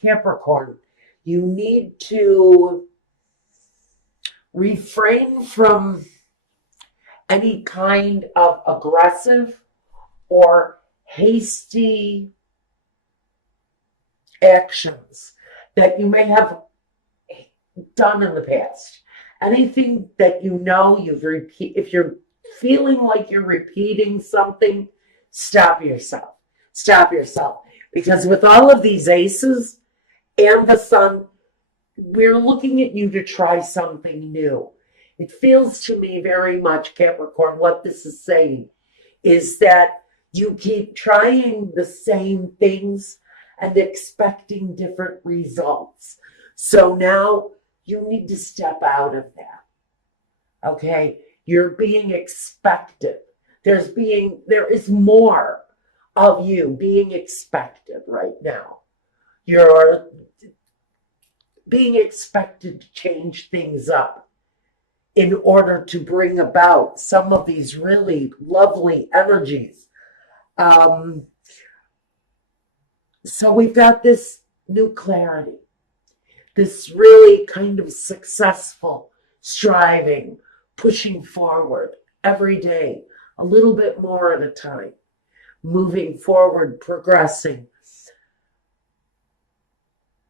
Capricorn, you need to refrain from any kind of aggressive or hasty actions that you may have done in the past. Anything that you know if you're feeling like you're repeating something, stop yourself. Stop yourself. Because with all of these aces and the sun, we're looking at you to try something new. It feels to me very much, Capricorn, what this is saying is that you keep trying the same things and expecting different results. So now you need to step out of that. Okay? You're being expected. There is more of you being expected right now. You're being expected to change things up in order to bring about some of these really lovely energies. So we've got this new clarity, this really kind of successful striving, pushing forward every day, a little bit more at a time, moving forward, progressing,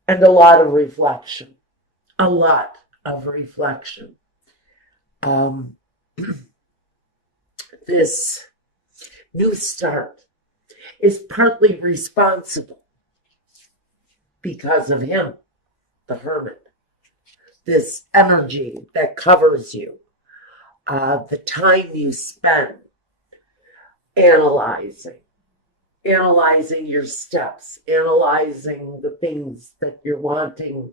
and a lot of reflection, a lot of reflection. This new start is partly responsible because of him, the Hermit, this energy that covers you, the time you spend analyzing your steps, analyzing the things that you're wanting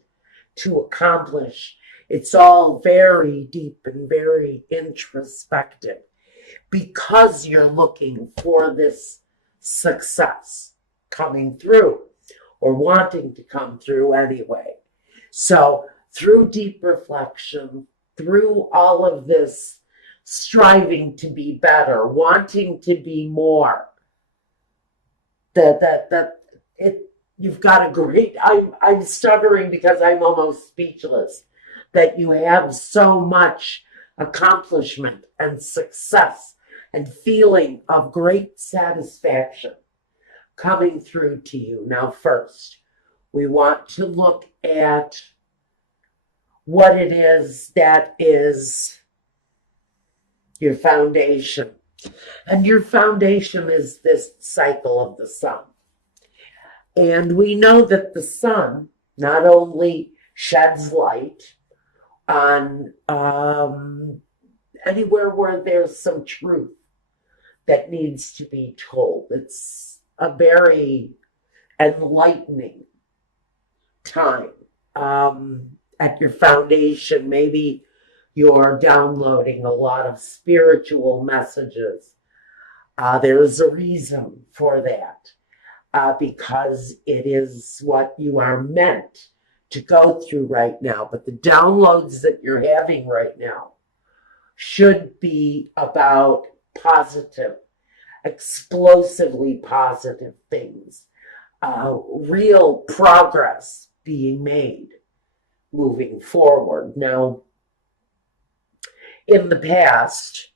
to accomplish. It's all very deep and very introspective because you're looking for this success coming through or wanting to come through anyway. So through deep reflection, through all of this striving to be better, wanting to be more, you've got a great, I'm stuttering because I'm almost speechless, that you have so much accomplishment and success and feeling of great satisfaction coming through to you. Now, first, we want to look at what it is that is your foundation. And your foundation is this cycle of the sun. And we know that the sun not only sheds light on anywhere where there's some truth that needs to be told. It's a very enlightening time at your foundation. Maybe you're downloading a lot of spiritual messages. There's a reason for that, because it is what you are meant to go through right now. But the downloads that you're having right now should be about positive, explosively positive things, real progress being made moving forward. Now, in the past,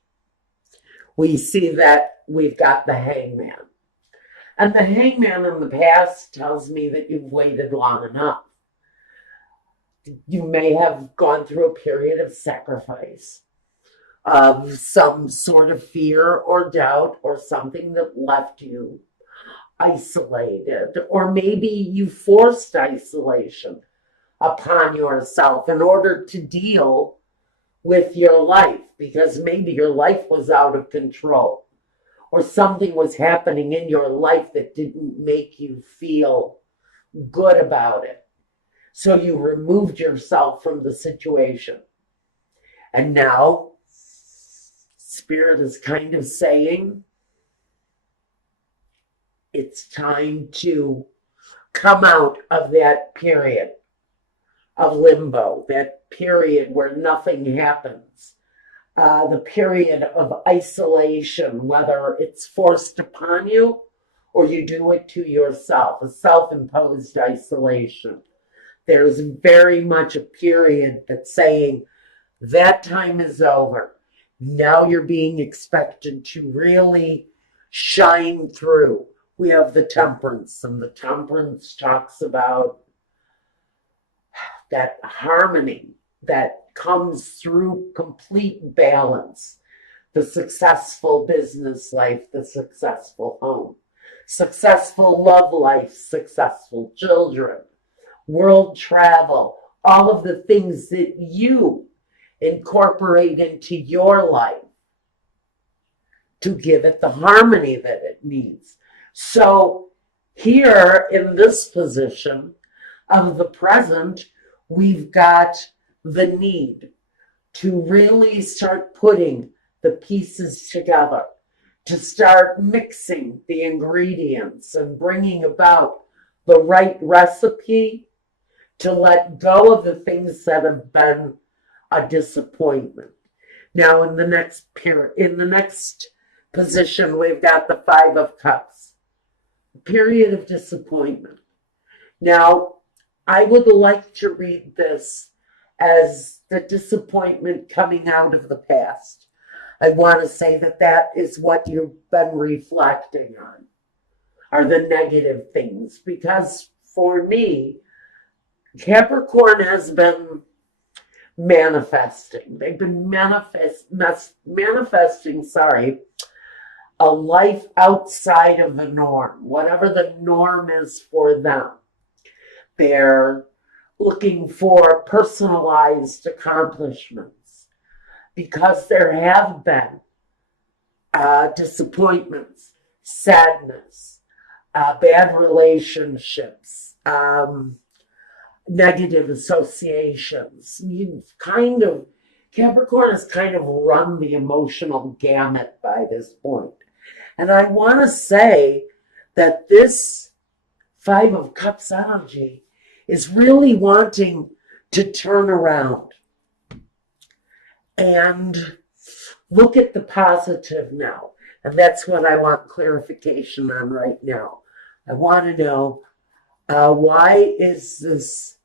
we see that we've got the Hangman. And the Hangman in the past tells me that you've waited long enough. You may have gone through a period of sacrifice, of some sort of fear or doubt or something that left you isolated. Or maybe you forced isolation upon yourself in order to deal with your life, because maybe your life was out of control or something was happening in your life that didn't make you feel good about it. So you removed yourself from the situation. And now, Spirit is kind of saying, it's time to come out of that period of limbo, that period where nothing happens, the period of isolation, whether it's forced upon you or you do it to yourself, a self-imposed isolation. There's very much a period that's saying that time is over. Now you're being expected to really shine through. We have the temperance, and the temperance talks about that harmony that comes through complete balance. The successful business life, the successful home, successful love life, successful children, world travel, all of the things that you incorporate into your life to give it the harmony that it needs. So here in this position of the present, we've got the need to really start putting the pieces together, to start mixing the ingredients and bringing about the right recipe, to let go of the things that have been a disappointment. Now in the next position, we've got the Five of Cups, period of disappointment. Now, I would like to read this as the disappointment coming out of the past. I want to say that that is what you've been reflecting on, are the negative things. Because for me, Capricorn has been manifesting. They've been manifesting, a life outside of the norm, whatever the norm is for them. They're looking for personalized accomplishments because there have been disappointments, sadness, bad relationships, negative associations. Capricorn has kind of run the emotional gamut by this point. And I want to say that this Five of Cups energy is really wanting to turn around and look at the positive now. And that's what I want clarification on right now. I want to know why is this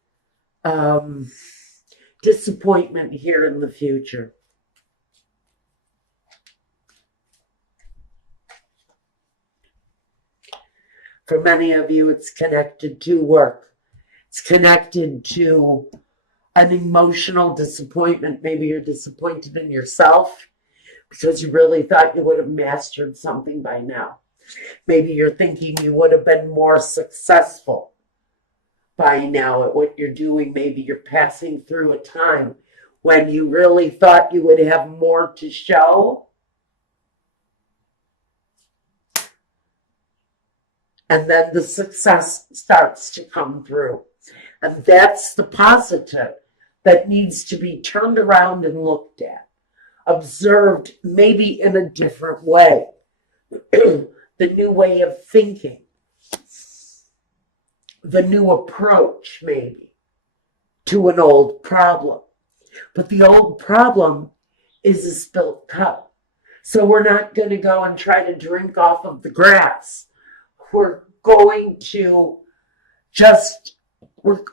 disappointment here in the future? For many of you, it's connected to work. It's connected to an emotional disappointment. Maybe you're disappointed in yourself because you really thought you would have mastered something by now. Maybe you're thinking you would have been more successful by now at what you're doing. Maybe you're passing through a time when you really thought you would have more to show. And then the success starts to come through. And that's the positive that needs to be turned around and looked at, observed maybe in a different way. The new way of thinking, the new approach maybe to an old problem. But the old problem is a spilt cup. So we're not going to go and try to drink off of the grass. We're going to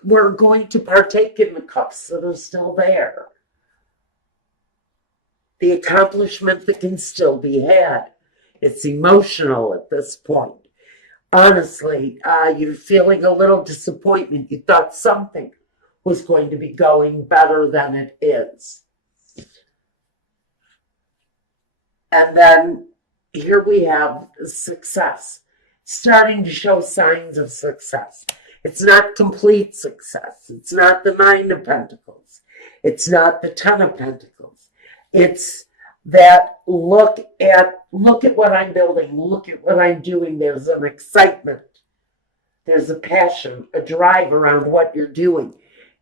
we're going to partake in the cups that are still there. The accomplishment that can still be had. It's emotional at this point. Honestly, you're feeling a little disappointment. You thought something was going to be going better than it is. And then here we have success, starting to show signs of success. It's not complete success. It's not the Nine of Pentacles. It's not the Ten of Pentacles. It's that look at what I'm building, look at what I'm doing. There's an excitement. There's a passion, a drive around what you're doing.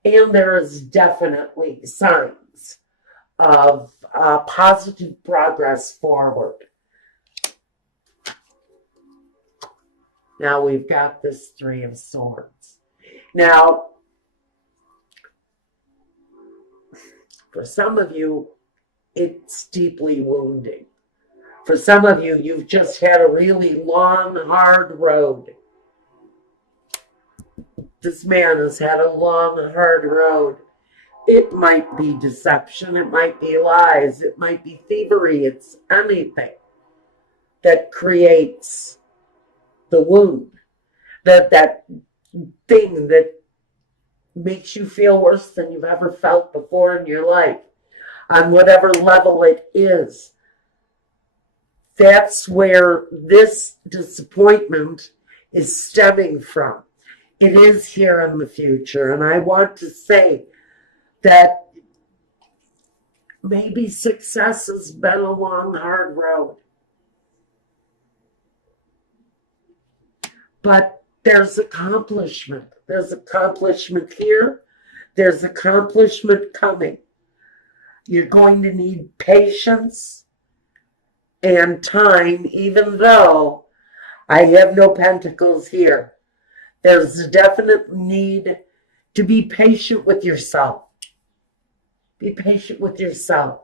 And there is definitely signs of positive progress forward. Now we've got this Three of Swords. Now, for some of you, it's deeply wounding. For some of you, you've just had a really long, hard road. This man has had a long, hard road. It might be deception, it might be lies, it might be thievery, it's anything that creates the wound, that thing that makes you feel worse than you've ever felt before in your life, on whatever level it is. That's where this disappointment is stemming from. It is here in the future, and I want to say that maybe success has been a long, hard road. But there's accomplishment. There's accomplishment here. There's accomplishment coming. You're going to need patience and time, even though I have no pentacles here. There's a definite need to be patient with yourself. Be patient with yourself.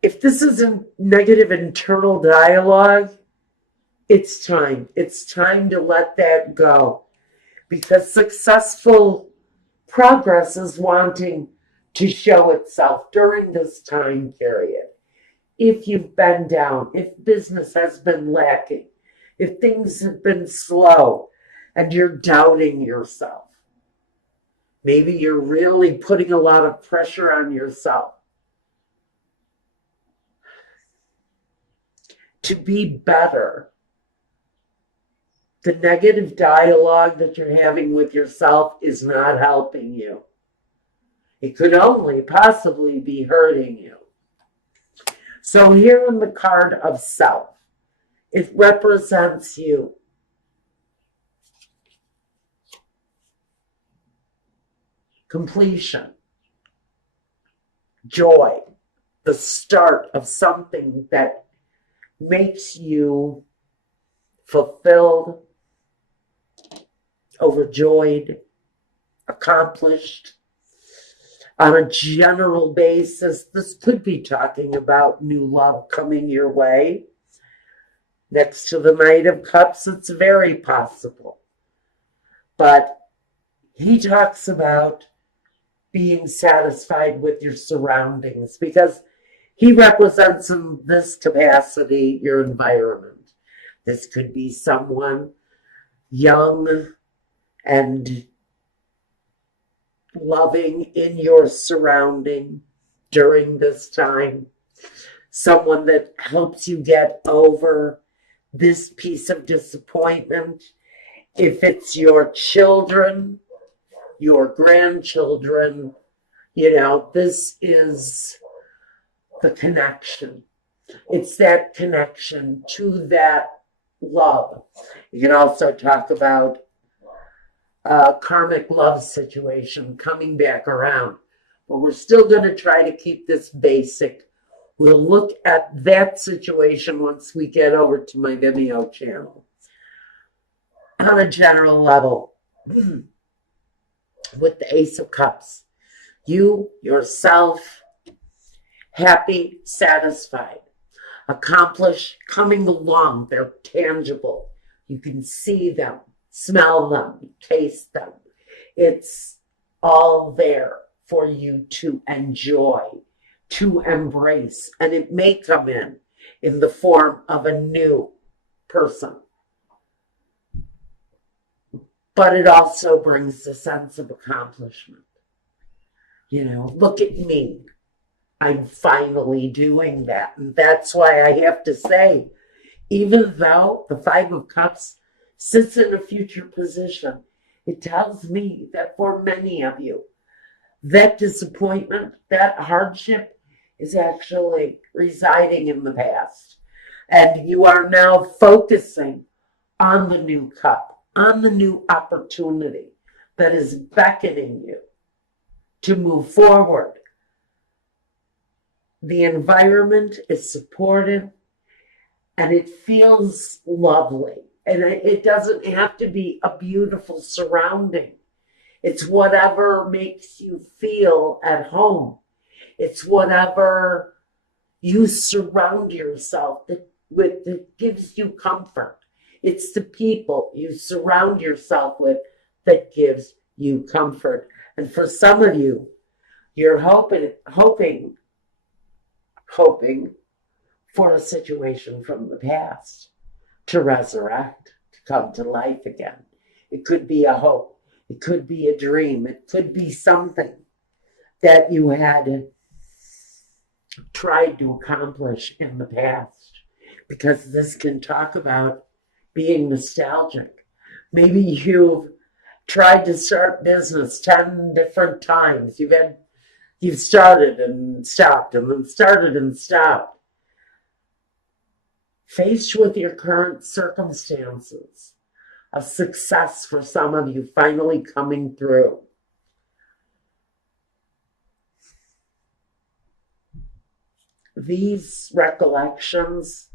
If this is a negative internal dialogue, it's time. It's time to let that go. Because successful progress is wanting to show itself during this time period. If you've been down, if business has been lacking, if things have been slow and you're doubting yourself, maybe you're really putting a lot of pressure on yourself to be better. The negative dialogue that you're having with yourself is not helping you. It could only possibly be hurting you. So here in the card of self, it represents you. Completion, joy, the start of something that makes you fulfilled, overjoyed, accomplished. On a general basis, this could be talking about new love coming your way. Next to the Knight of Cups, it's very possible. But he talks about being satisfied with your surroundings because he represents in this capacity your environment. This could be someone young and loving in your surrounding during this time. Someone that helps you get over this piece of disappointment. If it's your children, your grandchildren, this is the connection. It's that connection to that love. You can also talk about a karmic love situation coming back around. But we're still going to try to keep this basic. We'll look at that situation once we get over to my Vimeo channel. On a general level, with the Ace of Cups, you, yourself, happy, satisfied, accomplished, coming along. They're tangible. You can see them, smell them, taste them. It's all there for you to enjoy, to embrace. And it may come in the form of a new person. But it also brings a sense of accomplishment. Look at me. I'm finally doing that. And that's why I have to say, even though the Five of Cups sits in a future position, it tells me that for many of you, that disappointment, that hardship is actually residing in the past. And you are now focusing on the new cup, on the new opportunity that is beckoning you to move forward. The environment is supportive and it feels lovely. And it doesn't have to be a beautiful surrounding. It's whatever makes you feel at home. It's whatever you surround yourself with that gives you comfort. It's the people you surround yourself with that gives you comfort. And for some of you, you're hoping for a situation from the past to resurrect, to come to life again. It could be a hope. It could be a dream. It could be something that you had tried to accomplish in the past, because this can talk about being nostalgic. Maybe you've tried to start business 10 different times. You've started and stopped and then started and stopped. Faced with your current circumstances of success for some of you finally coming through, these recollections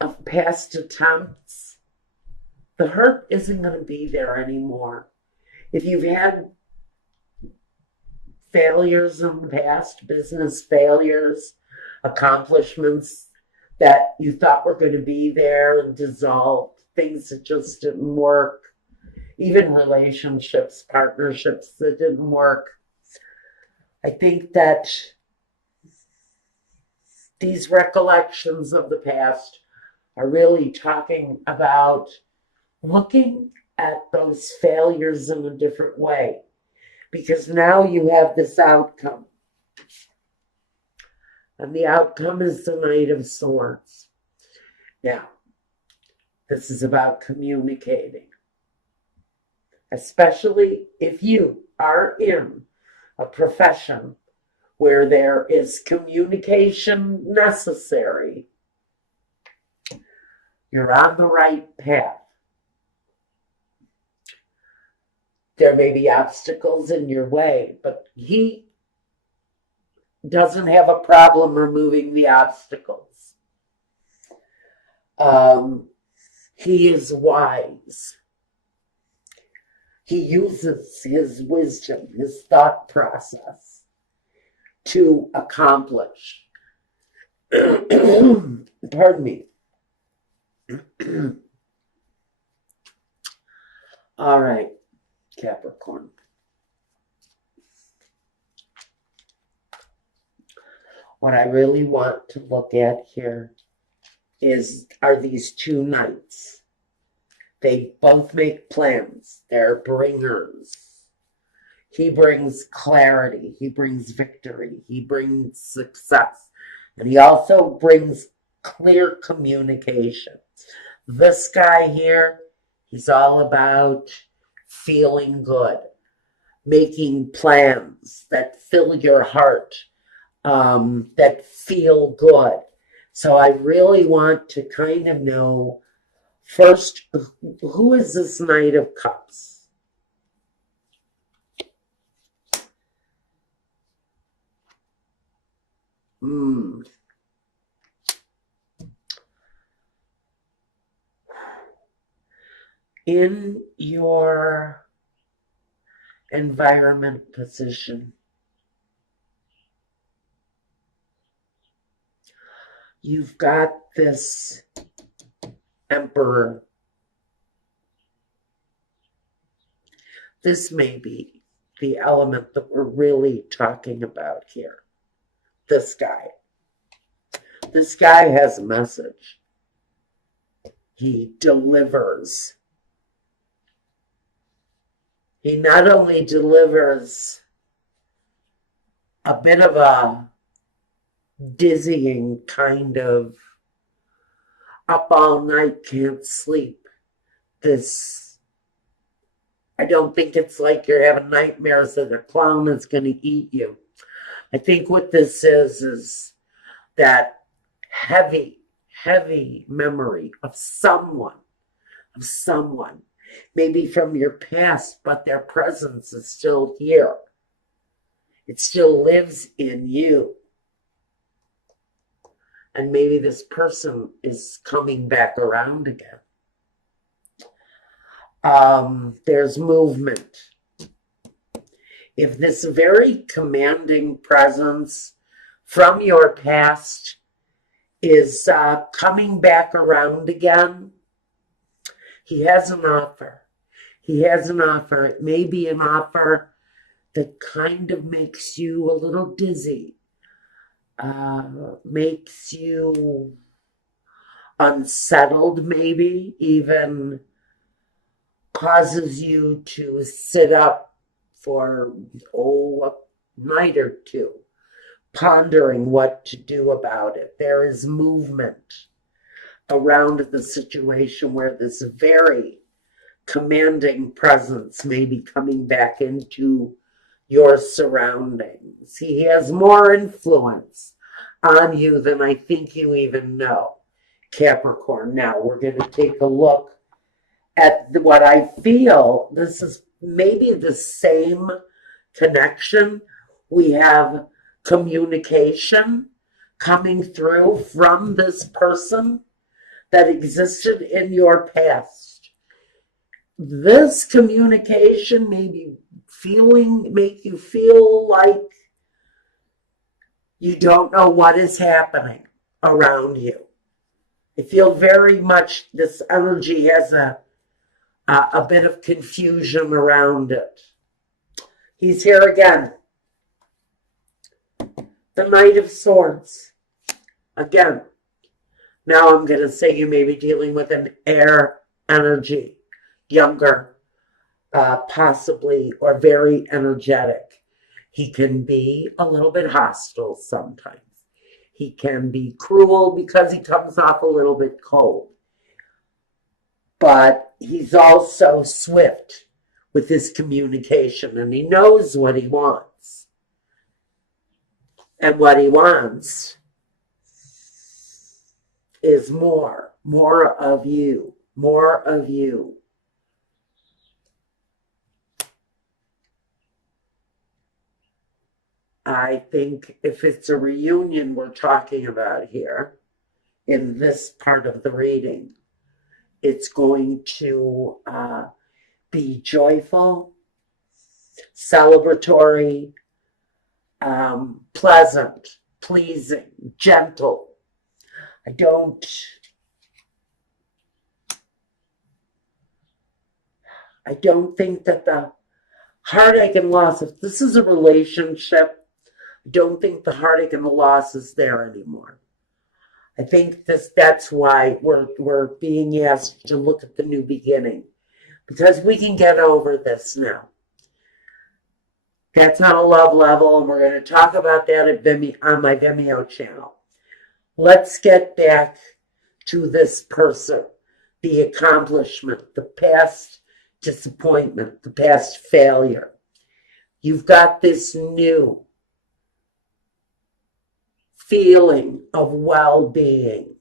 of past attempts, the hurt isn't going to be there anymore. If you've had failures in the past, business failures, accomplishments that you thought were going to be there and dissolved, things that just didn't work, even relationships, partnerships that didn't work, I think that these recollections of the past are really talking about looking at those failures in a different way, because now you have this outcome. And the outcome is the Knight of Swords. Now, this is about communicating, especially if you are in a profession where there is communication necessary. You're on the right path. There may be obstacles in your way, but he doesn't have a problem removing the obstacles. He is wise. He uses his wisdom, his thought process to accomplish. Pardon me. All right, Capricorn. What I really want to look at here are these two knights. They both make plans. They're bringers. He brings clarity. He brings victory. He brings success. And he also brings clear communication. This guy here, he's all about feeling good, making plans that fill your heart, that feel good. So I really want to kind of know first, who is this Knight of Cups? In your environment position, you've got this Emperor. This may be the element that we're really talking about here. This guy. This guy has a message. He delivers. He not only delivers a bit of a dizzying kind of up all night, can't sleep. I don't think it's like you're having nightmares that a clown is going to eat you. I think what this is that heavy, heavy memory of someone, maybe from your past, but their presence is still here. It still lives in you. And maybe this person is coming back around again. There's movement. If this very commanding presence, from your past is coming back around again. He has an offer. He has an offer. It may be an offer that kind of makes you a little dizzy, makes you unsettled, maybe even causes you to sit up for, a night or two, pondering what to do about it. There is movement around the situation where this very commanding presence may be coming back into your surroundings. He has more influence on you than I think you even know, Capricorn. Now we're going to take a look at what I feel. This is maybe the same connection. We have communication coming through from this person that existed in your past. This communication make you feel like you don't know what is happening around you. I feel very much this energy has a bit of confusion around it. He's here again. The Knight of Swords. Again. Now I'm going to say you may be dealing with an air energy. Younger, possibly, or very energetic. He can be a little bit hostile sometimes. He can be cruel because he comes off a little bit cold. But he's also swift with his communication, and he knows what he wants. And what he wants is more of you, more of you. I think if it's a reunion we're talking about here, in this part of the reading, it's going to be joyful, celebratory, pleasant, pleasing, gentle. I don't think that the heartache and loss, if this is a relationship, I don't think the heartache and the loss is there anymore. I think that's why we're being asked to look at the new beginning, because we can get over this now. That's on a love level, and we're going to talk about that on my Vimeo channel. Let's get back to this person, the accomplishment, the past disappointment, the past failure. You've got this new feeling of well-being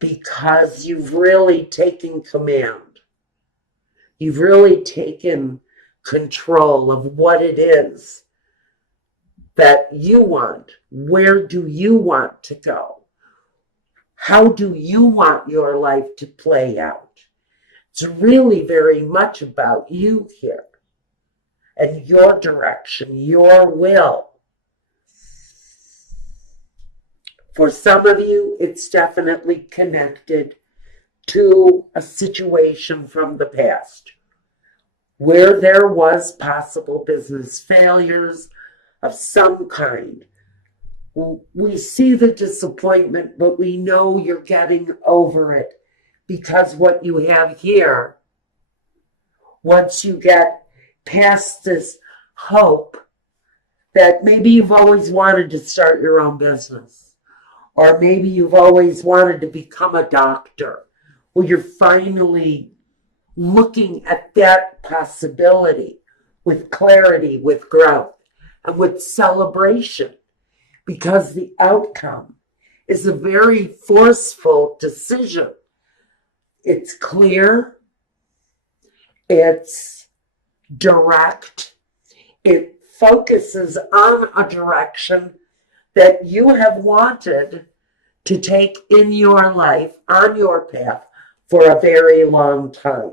because you've really taken command. You've really taken control of what it is that you want. Where do you want to go? How do you want your life to play out? It's really very much about you here and your direction, your will. For some of you, it's definitely connected to a situation from the past where there was possible business failures of some kind. We see the disappointment, but we know you're getting over it, because what you have here, once you get past this hope that maybe you've always wanted to start your own business, or maybe you've always wanted to become a doctor, well, you're finally looking at that possibility with clarity, with growth, and with celebration, because the outcome is a very forceful decision. It's clear, it's direct, it focuses on a direction that you have wanted to take in your life, on your path, for a very long time.